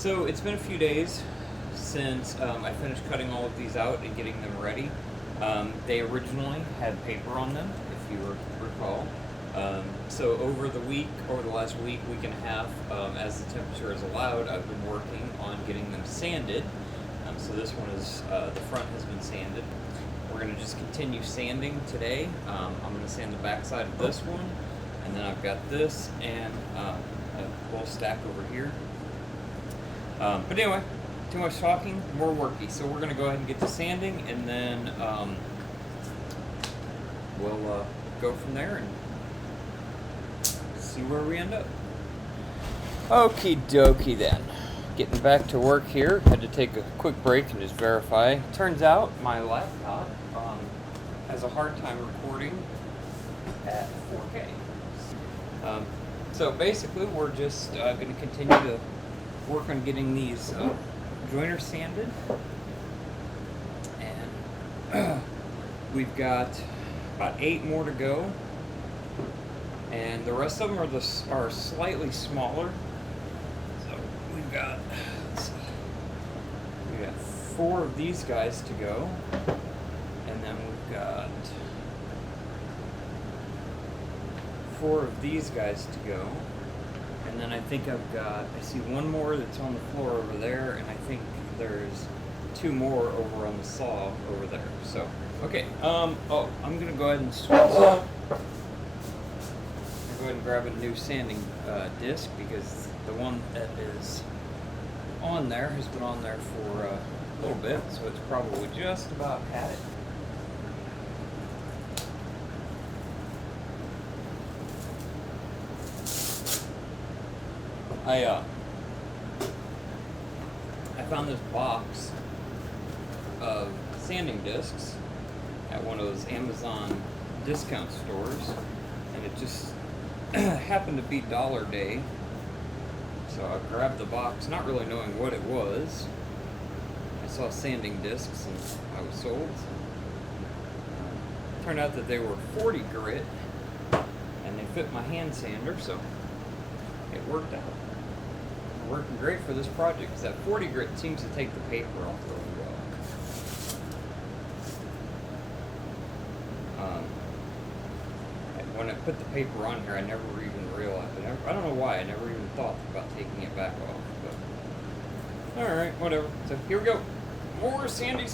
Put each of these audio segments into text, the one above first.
So it's been a few days since I finished cutting all of these out and getting them ready. They originally had paper on them, if you recall. So over the last week and a half, as the temperature has allowed, I've been working on getting them sanded. So this one is, the front has been sanded. We're going to just continue sanding today. I'm going to sand the back side of this one, and then I've got this and a whole stack over here. But anyway, too much talking, more worky. So we're going to go ahead and get to sanding, and then we'll go from there and see where we end up. Okie dokie then. Getting back to work here. Had to take a quick break and just verify. Turns out my laptop has a hard time recording at 4K. So basically, we're just going to continue to work on getting these joiners sanded, and we've got about 8 more to go, and the rest of them are slightly smaller. So we've got, let's see, we got 4 of these guys to go, and then we've got 4 of these guys to go. And then I think I see one more that's on the floor over there, and I think there's 2 more over on the saw over there. So, okay, I'm gonna go ahead and switch. I'm gonna go ahead and grab a new sanding disc, because the one that is on there has been on there for a little bit, so it's probably just about had it. I found this box of sanding discs at one of those Amazon discount stores, and it just happened to be Dollar Day, so I grabbed the box, not really knowing what it was. I saw sanding discs and I was sold. Turned out that they were 40 grit, and they fit my hand sander, so it worked out. Working great for this project, because that 40 grit seems to take the paper off really well. When I put the paper on here, I never even realized it. I don't know why, I never even thought about taking it back off. But alright, whatever. So here we go. More sandy.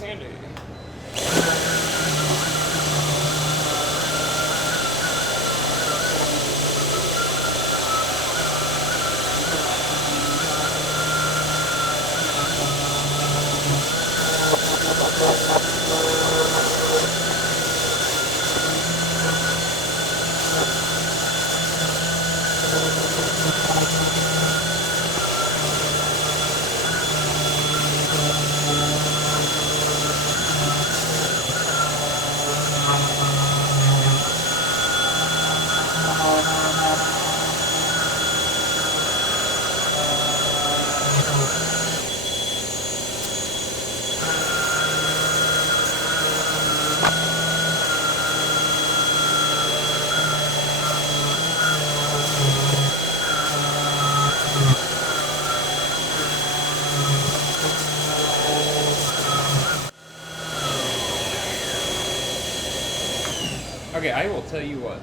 Okay, I will tell you what.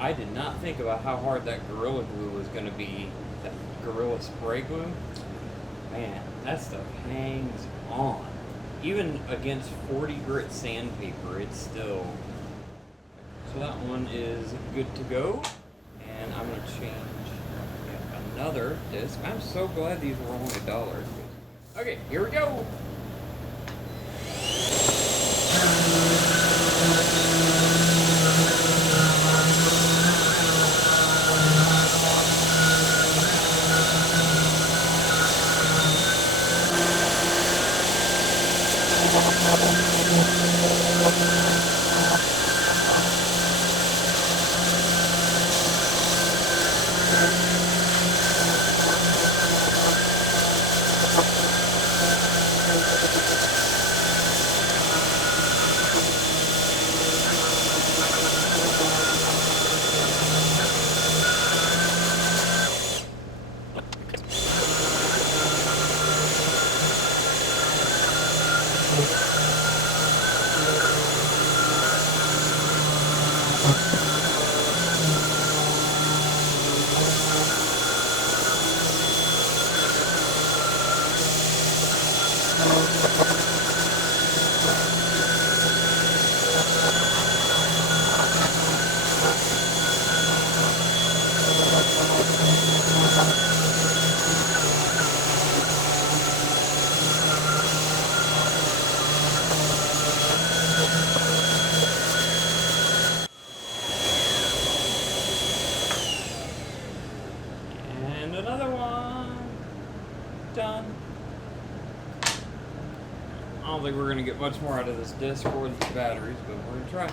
I did not think about how hard that Gorilla Glue was going to be, that Gorilla Spray Glue. Man, that stuff hangs on. Even against 40 grit sandpaper, it's still... So that one is good to go. And I'm going to change another disc. I'm so glad these were only $1. Okay, here we go. done. I don't think we're gonna get much more out of this disc or the batteries, but we're gonna try.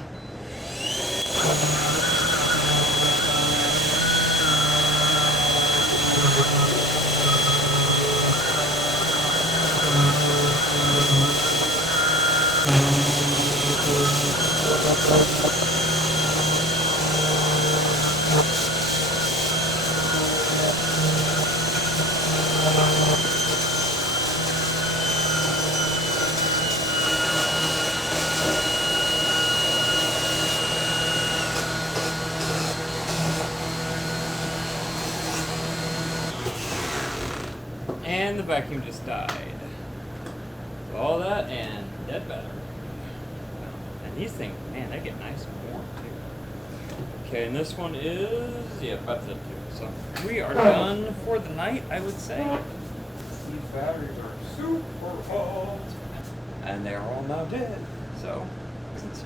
And the vacuum just died. So all that and dead battery. And these things, man, they get nice and warm too. Okay, and this one is, yeah, about that too. So we are done for the night, I would say. These batteries are super old. And they're all now dead. So,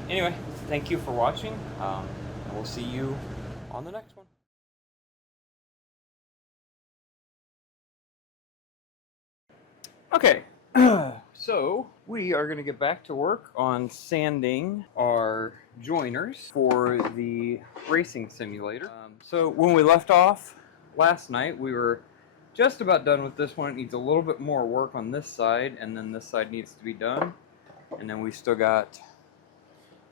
anyway, thank you for watching. And we'll see you on the next one. Okay, so we are going to get back to work on sanding our joiners for the racing simulator. So when we left off last night, we were just about done with this one. It needs a little bit more work on this side, and then this side needs to be done. And then we still got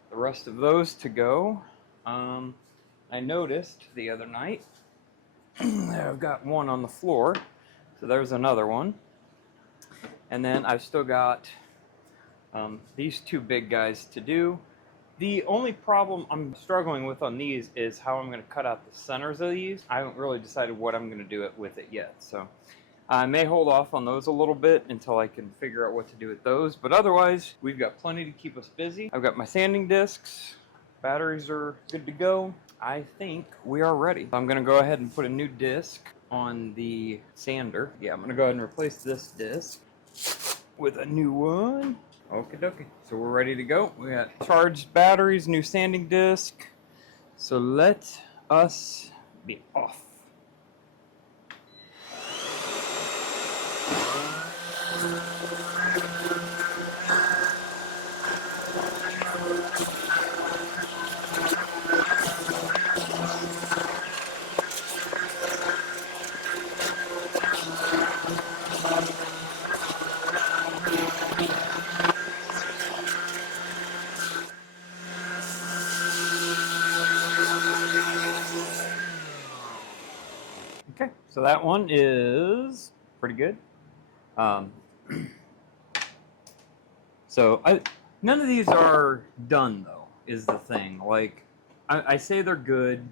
the rest of those to go. I noticed the other night that I've got one on the floor, so there's another one. And then I've still got these two big guys to do. The only problem I'm struggling with on these is how I'm going to cut out the centers of these. I haven't really decided what I'm going to do with it yet. So I may hold off on those a little bit until I can figure out what to do with those. But otherwise, we've got plenty to keep us busy. I've got my sanding discs. Batteries are good to go. I think we are ready. I'm going to go ahead and put a new disc on the sander. Yeah, I'm going to go ahead and replace this disc with a new one. Okie dokie. So we're ready to go. We got charged batteries, new sanding disc. So let us be off. Okay, so that one is pretty good. None of these are done though, is the thing. Like, I say they're good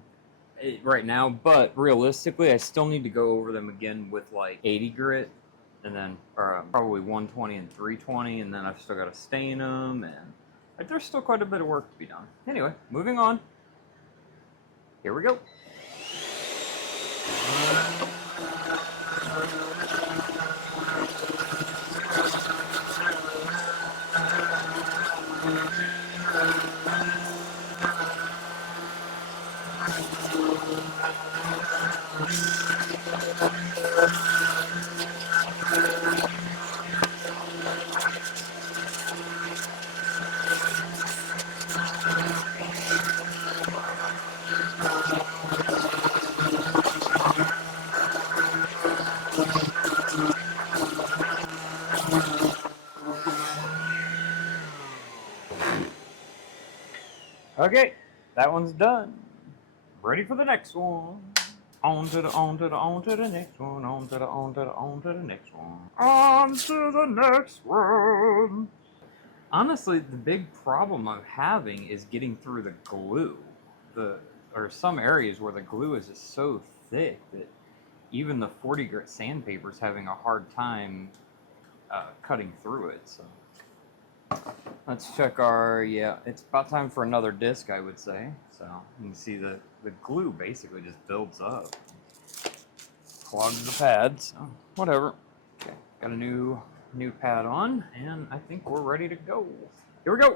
right now, but realistically, I still need to go over them again with like 80 grit, and then probably 120 and 320, and then I've still got to stain them, and like, there's still quite a bit of work to be done. Anyway, moving on. Here we go. Okay, that one's done. Ready for the next one. On to the next one. On to the next one. On to the next one. Honestly, the big problem I'm having is getting through the glue. Or some areas where the glue is just so thick that even the 40 grit sandpaper is having a hard time cutting through it. So let's check our, yeah, it's about time for another disc, I would say. So you can see the glue basically just builds up, clogs the pads, so whatever. Okay, got a new pad on, and I think we're ready to go. Here we go.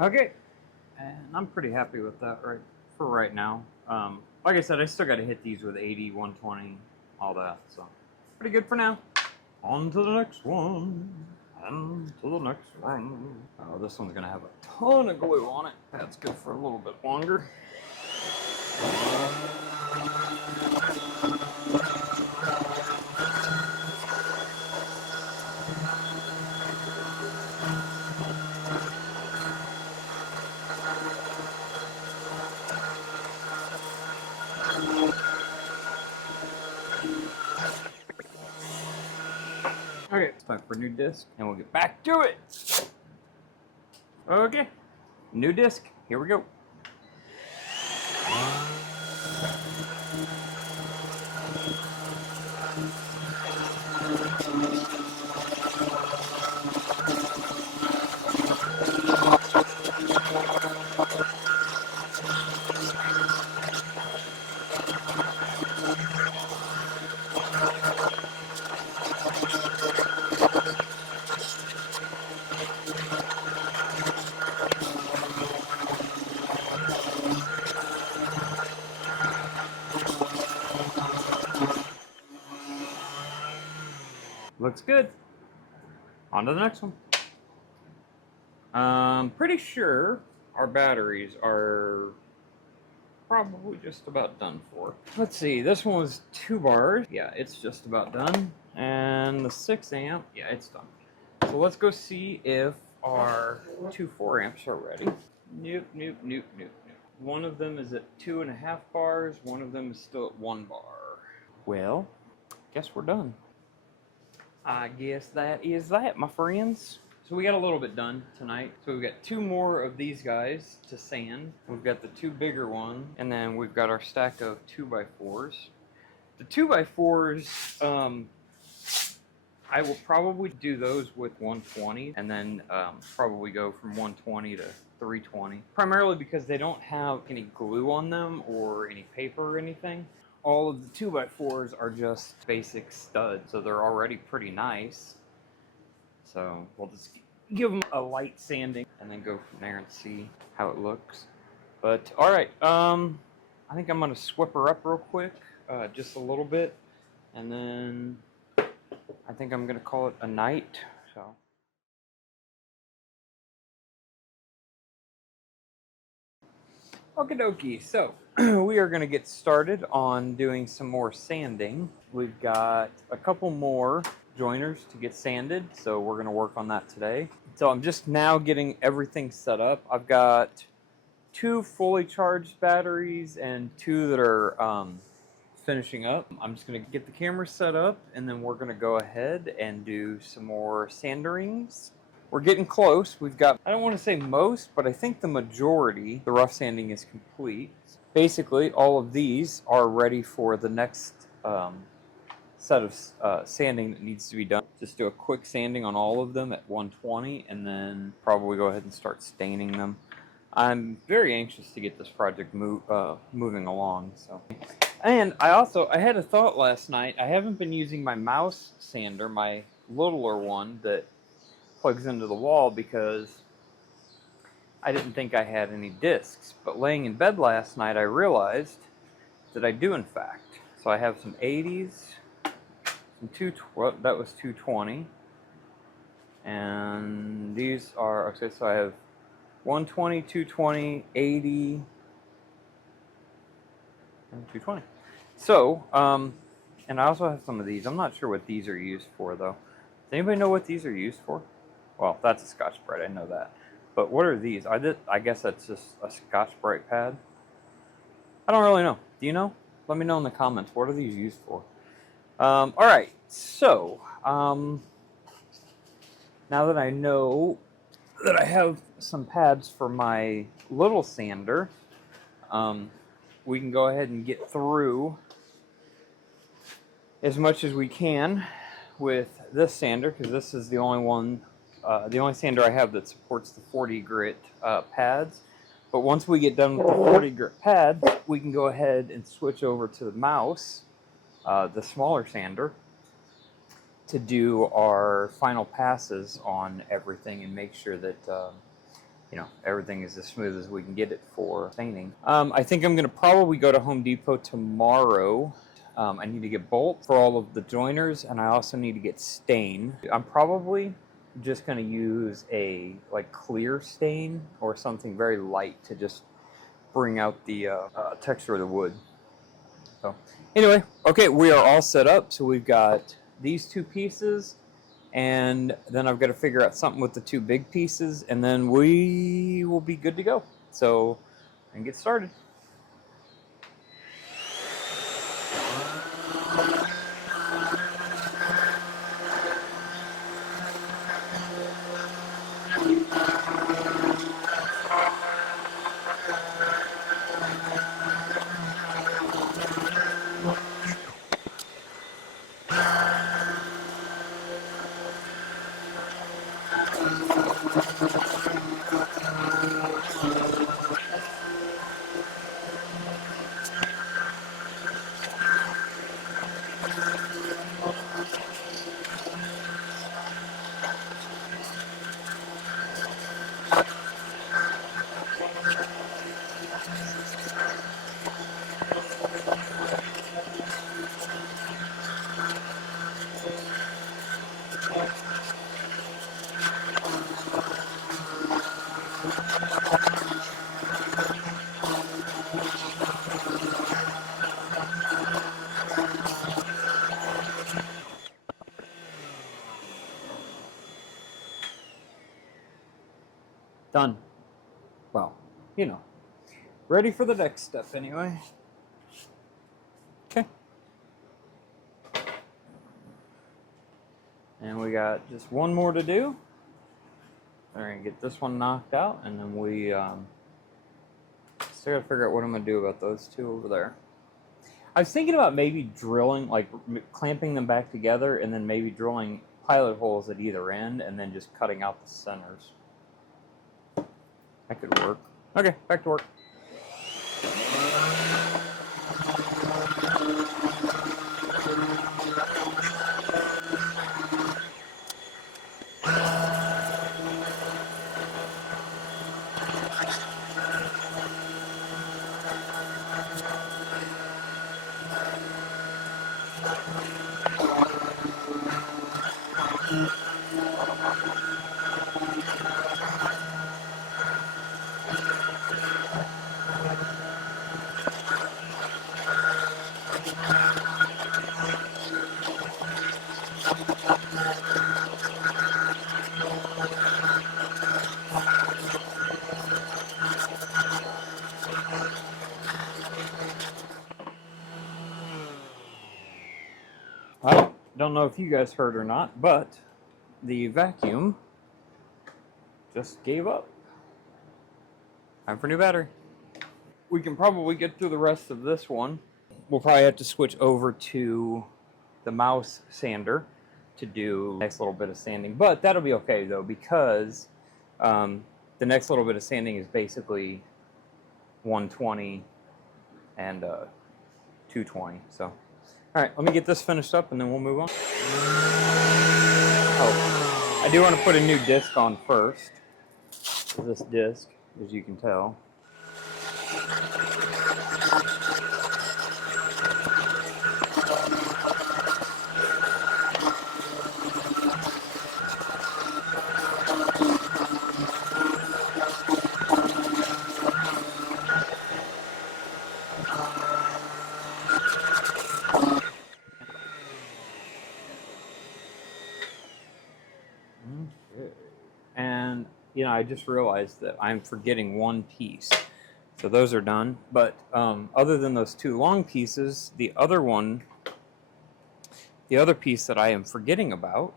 Okay, and I'm pretty happy with that for right now. Like I said, I still got to hit these with 80, 120, all that, so pretty good for now. On to the next one. And to the next one. Oh, this one's gonna have a ton of glue on it. That's good for a little bit longer. Okay, it's time for a new disc, and we'll get back to it. Okay, new disc. Here we go. Looks good. On to the next one. Pretty sure our batteries are probably just about done for. Let's see, this one was 2 bars. Yeah, it's just about done. And the 6 amp, yeah, it's done. So let's go see if our 2 4 amps are ready. Nope, nope, nope, nope, nope. One of them is at 2.5 bars, one of them is still at 1 bar. Well, guess we're done. I guess that is that, my friends. So we got a little bit done tonight. So we've got 2 more of these guys to sand. We've got the 2 bigger ones, and then we've got our stack of 2x4s. The 2x4s, I will probably do those with 120, and then probably go from 120 to 320. Primarily because they don't have any glue on them or any paper or anything. All of the 2x4s are just basic studs, so they're already pretty nice. So we'll just give them a light sanding and then go from there and see how it looks. But all right, I think I'm gonna swip her up real quick, just a little bit, and then I think I'm gonna call it a night. So. Okie dokie, so we are going to get started on doing some more sanding. We've got a couple more joiners to get sanded, so we're going to work on that today. So I'm just now getting everything set up. I've got 2 fully charged batteries and 2 that are finishing up. I'm just going to get the camera set up, and then we're going to go ahead and do some more sanderings. We're getting close. We've got, I don't want to say most, but I think the majority, the rough sanding is complete. Basically, all of these are ready for the next set of sanding that needs to be done. Just do a quick sanding on all of them at 120, and then probably go ahead and start staining them. I'm very anxious to get this project moving along. So, and I had a thought last night. I haven't been using my mouse sander, my littler one that plugs into the wall, because I didn't think I had any discs. But laying in bed last night, I realized that I do, in fact. So I have some 80s, some that was 220, and these are, okay, so I have 120, 220, 80, and 220. So, and I also have some of these. I'm not sure what these are used for, though. Does anybody know what these are used for? Well, that's a Scotch-Brite, I know that. But what are these? I guess that's just a Scotch-Brite pad. I don't really know. Do you know? Let me know in the comments. What are these used for? All right. So, now that I know that I have some pads for my little sander, we can go ahead and get through as much as we can with this sander, because this is the only one, the only sander I have that supports the 40 grit pads. But once we get done with the 40 grit pads, we can go ahead and switch over to the mouse, the smaller sander, to do our final passes on everything and make sure that everything is as smooth as we can get it for painting. I think I'm going to probably go to Home Depot tomorrow. I need to get bolts for all of the joiners, and I also need to get stain. I'm probably just going to use a clear stain or something very light to just bring out the texture of the wood. So anyway, okay, we are all set up. So we've got these two pieces, and then I've got to figure out something with the two big pieces, and then we will be good to go. So I can get started. Done. Well, ready for the next step anyway. Okay. And we got just one more to do. We're going to get this one knocked out, and then we still got to figure out what I'm going to do about those two over there. I was thinking about maybe drilling, clamping them back together, and then maybe drilling pilot holes at either end, and then just cutting out the centers. That could work. Okay, back to work. I don't know if you guys heard or not, but the vacuum just gave up. Time for a new battery. We can probably get through the rest of this one. We'll probably have to switch over to the mouse sander to do the next little bit of sanding. But that'll be okay, though, because the next little bit of sanding is basically 120 and 220. So, all right, let me get this finished up, and then we'll move on. Oh, I do want to put a new disc on first. This disc, as you can tell. And I just realized that I'm forgetting one piece. So those are done. But other than those two long pieces, the other piece that I am forgetting about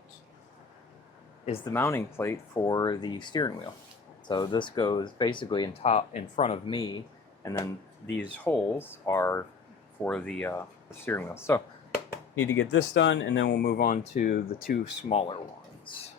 is the mounting plate for the steering wheel. So this goes basically in front of me, and then these holes are for the steering wheel. So need to get this done, and then we'll move on to the two smaller ones.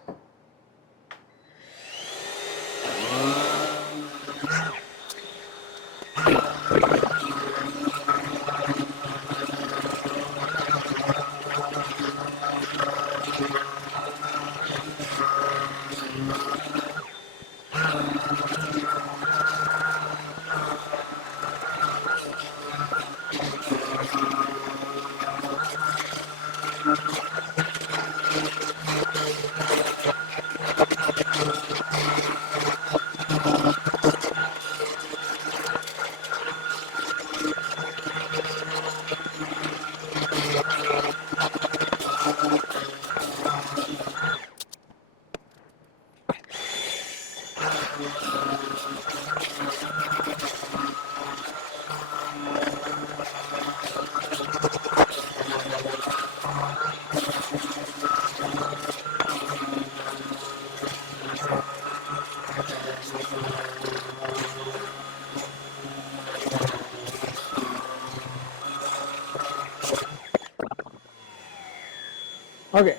Okay,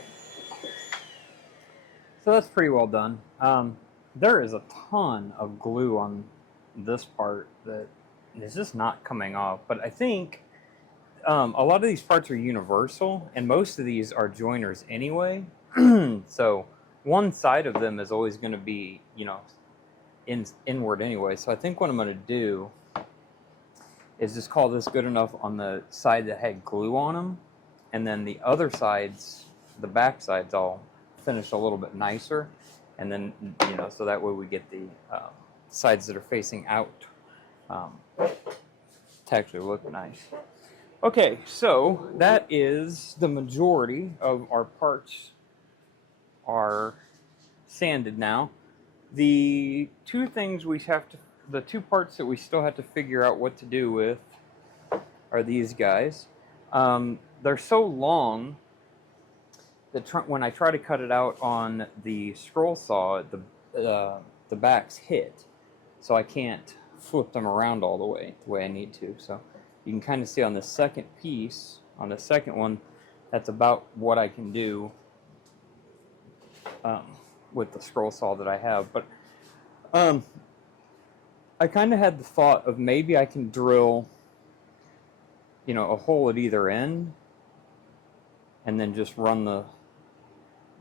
so that's pretty well done. There is a ton of glue on this part that is just not coming off, but I think a lot of these parts are universal, and most of these are joiners anyway. So one side of them is always going to be, you know, inward anyway. So I think what I'm going to do is just call this good enough on the side that had glue on them, and then the other sides, the back sides, I'll finish a little bit nicer, and then, you know, so that way we get the sides that are facing out to actually look nice. Okay, so that is the majority of our parts are sanded now. The two things we have to, the two parts that we still have to figure out what to do with are these guys. They're so long that when I try to cut it out on the scroll saw, the backs hit, so I can't flip them around all the way I need to. So you can kind of see on the second piece, on the second one, that's about what I can do with the scroll saw that I have. But I kind of had the thought of maybe I can drill, you know, a hole at either end, and then just run the,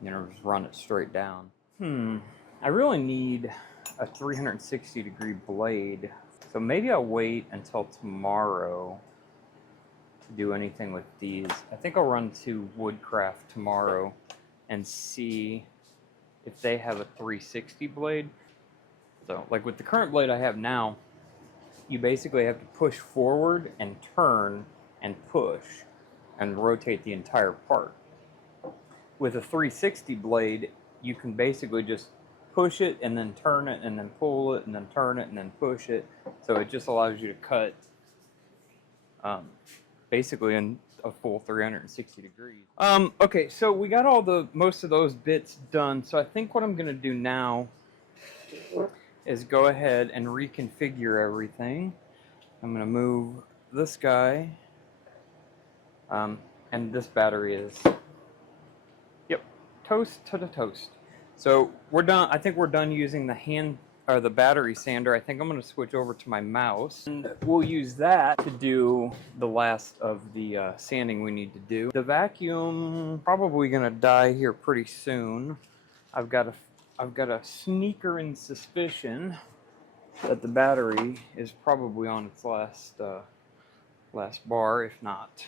you know, just run it straight down. I really need a 360-degree blade, so maybe I'll wait until tomorrow to do anything with these. I think I'll run to Woodcraft tomorrow and see if they have a 360 blade. So, like with the current blade I have now, you basically have to push forward and turn and push and rotate the entire part. With a 360 blade, you can basically just push it and then turn it and then pull it and then turn it and then push it. So it just allows you to cut basically in a full 360 degrees. Okay, so we got most of those bits done. So I think what I'm going to do now is go ahead and reconfigure everything. I'm going to move this guy, and this battery is, yep, toast to the toast. So we're done. I think we're done using the battery sander. I think I'm going to switch over to my mouse, and we'll use that to do the last of the sanding we need to do. The vacuum probably going to die here pretty soon. I've got a sneaking suspicion that the battery is probably on its last bar, if not.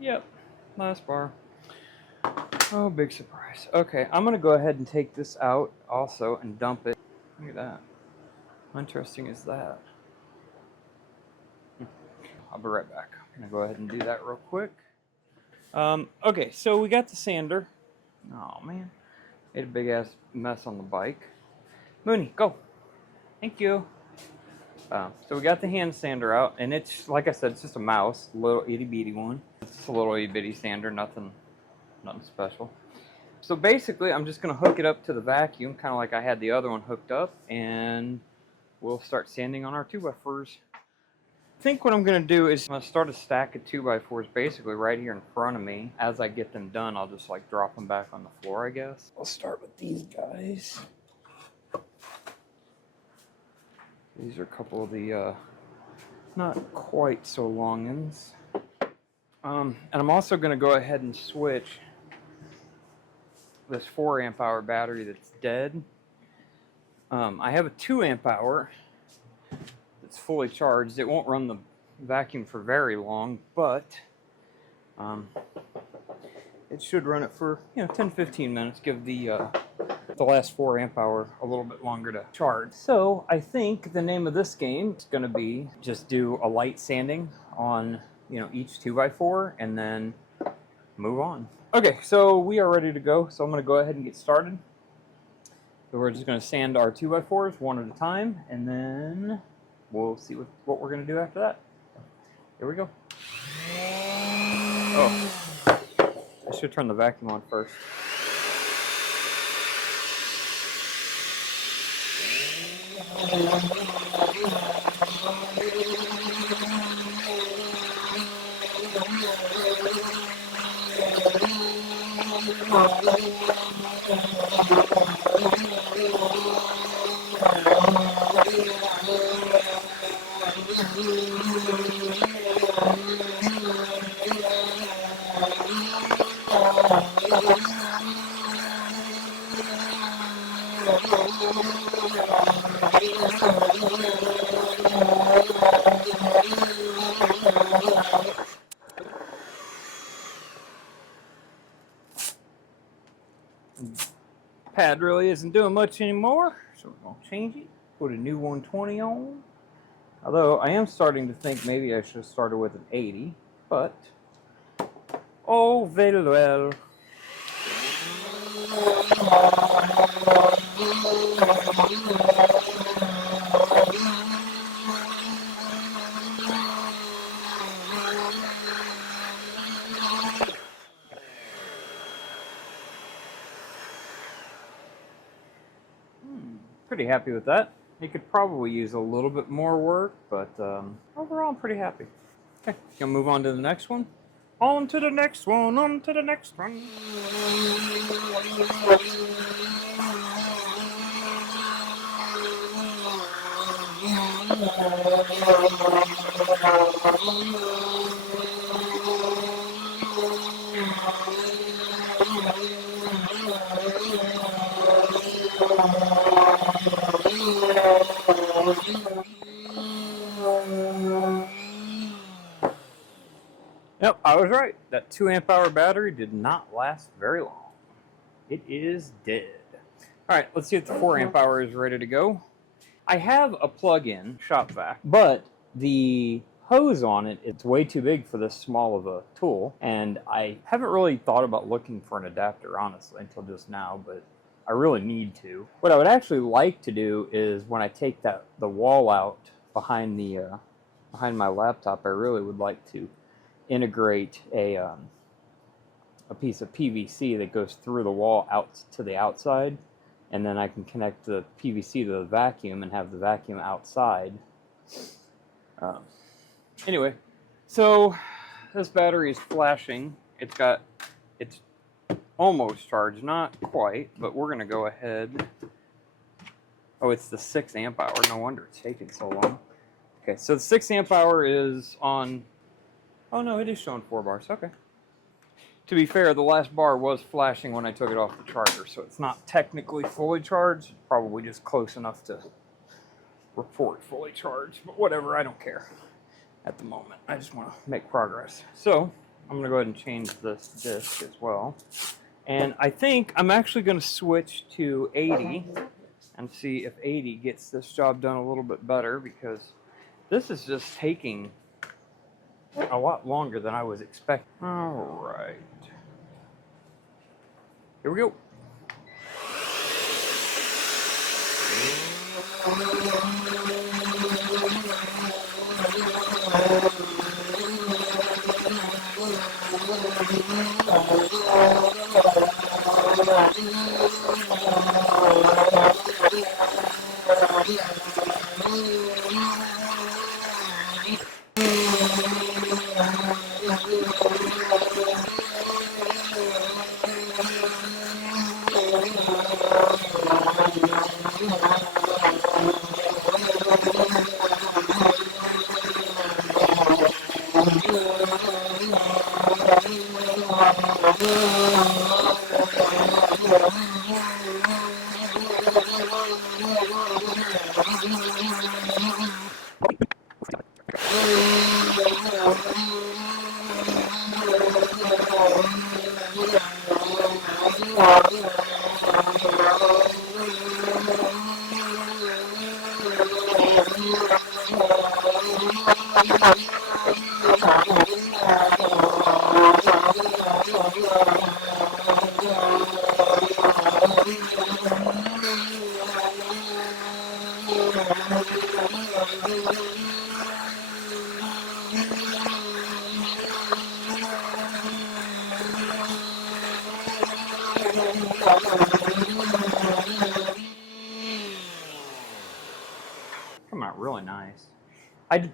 Yep, last bar. Oh, big surprise. Okay, I'm going to go ahead and take this out also and dump it. Look at that. How interesting is that? I'll be right back. I'm going to go ahead and do that real quick. Okay, so we got the sander. Oh, man. Made a big-ass mess on the bike. Mooney, go. Thank you. So we got the hand sander out, and it's, like I said, it's just a mouse, a little itty-bitty one. It's just a little itty-bitty sander, nothing special. So basically, I'm just going to hook it up to the vacuum, kind of like I had the other one hooked up, and we'll start sanding on our 2x4s. I think what I'm going to do is I'm going to start a stack of 2x4s basically right here in front of me. As I get them done, I'll just like drop them back on the floor, I guess. I'll start with these guys. These are a couple of the not quite so long ends. And I'm also going to go ahead and switch this 4 amp hour battery that's dead. I have a 2 amp hour that's fully charged. It won't run the vacuum for very long, but it should run it for 10-15 minutes. Give the last 4 amp hour a little bit longer to charge. So I think the name of this game is going to be just do a light sanding on each 2x4 and then move on. Okay, so we are ready to go. So I'm going to go ahead and get started. So we're just going to sand our 2x4s one at a time, and then we'll see what we're going to do after that. Here we go. Oh, I should turn the vacuum on first. Pad really isn't doing much anymore, so we're going to change it, put a new 120 on. Although I am starting to think maybe I should have started with an 80, but oh very well. Pretty happy with that. You could probably use a little bit more work, but overall I'm pretty happy. Okay, gonna move on to the next one. On to the next one, on to the next one. Yep, I was right. That 2 amp hour battery did not last very long. It is dead. All right, let's see if the 4 amp hour is ready to go. I have a plug-in shop vac, but the hose on it, it's way too big for this small of a tool, and I haven't really thought about looking for an adapter, honestly, until just now, but I really need to. What I would actually like to do is when I take the wall out behind my laptop, I really would like to integrate a piece of PVC that goes through the wall out to the outside, and then I can connect the PVC to the vacuum and have the vacuum outside. Anyway, so this battery is flashing. It's almost charged, not quite, but we're gonna go ahead. Oh, it's the 6 amp hour. No wonder it's taking so long. Okay, so the 6 amp hour is on. Oh no, it is showing 4 bars. Okay. To be fair, the last bar was flashing when I took it off the charger, so it's not technically fully charged. Probably just close enough to report fully charged, but whatever, I don't care at the moment. I just want to make progress. So I'm going to go ahead and change this disc as well. And I think I'm actually going to switch to 80 and see if 80 gets this job done a little bit better, because this is just taking a lot longer than I was expecting. All right. Here we go. Come out really nice.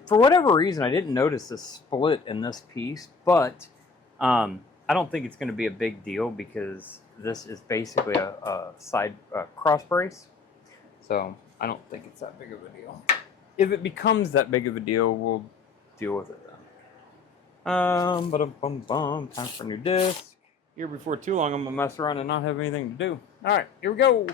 For whatever reason, I didn't notice the split in this piece, but I don't think it's going to be a big deal because this is basically a side cross brace. So I don't think it's that big of a deal. If it becomes that big of a deal, we'll deal with it then. Time for a new disc. Here before too long, I'm gonna mess around and not have anything to do. All right, here we go.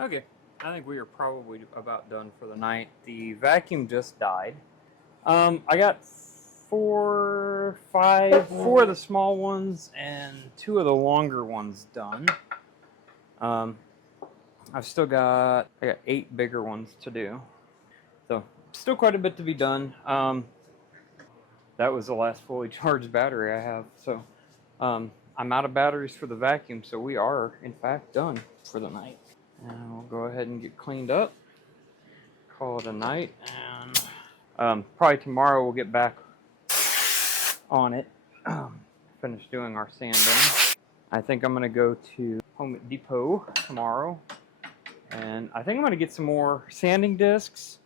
Okay, I think we are probably about done for the night. The vacuum just died. I got four of the small ones and 2 of the longer ones done. I got 8 bigger ones to do. So still quite a bit to be done. That was the last fully charged battery I have. So I'm out of batteries for the vacuum, so we are in fact done for the night. And we'll go ahead and get cleaned up, call it a night, and probably tomorrow we'll get back on it, finish doing our sanding. I think I'm going to go to Home Depot tomorrow, and I think I'm going to get some more sanding discs,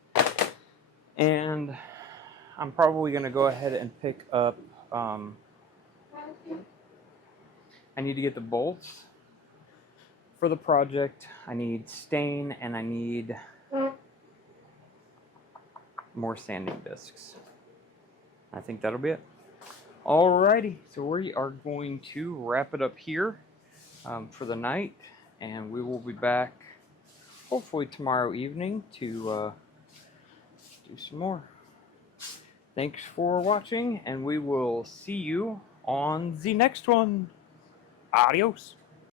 and I'm probably going to go ahead and pick up, I need to get the bolts for the project. I need stain, and I need more sanding discs. I think that'll be it. Alrighty, so we are going to wrap it up here for the night, and we will be back hopefully tomorrow evening to do some more. Thanks for watching, and we will see you on the next one. Adios.